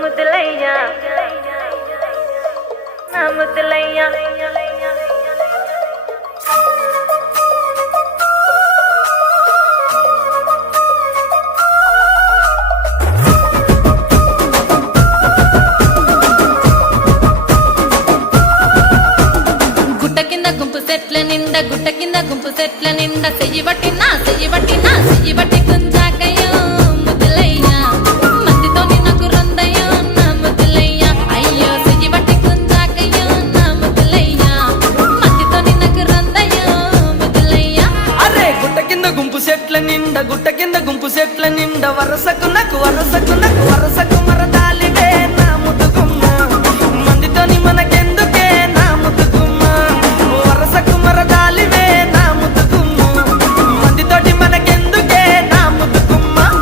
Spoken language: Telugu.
ముద్దులయ్యా నా ముద్దులయ్యా గుట్ట కింద గుంపు సెట్ల నిండా చెయ్యి బట్టి కుంజాకయ్యో ముద్దులయ్యా మందితో నాకు రొందయ్యో నా ముద్దులయ్యా అయ్యో చెయ్యి బట్టి కుంజాకయ్యో నా ముద్దులయ్యా మందితో నాకు రొందయ్యో ముద్దులయ్యా అరే గుట్ట కింద గుంపు సెట్ల నిండా వరసకు నాకు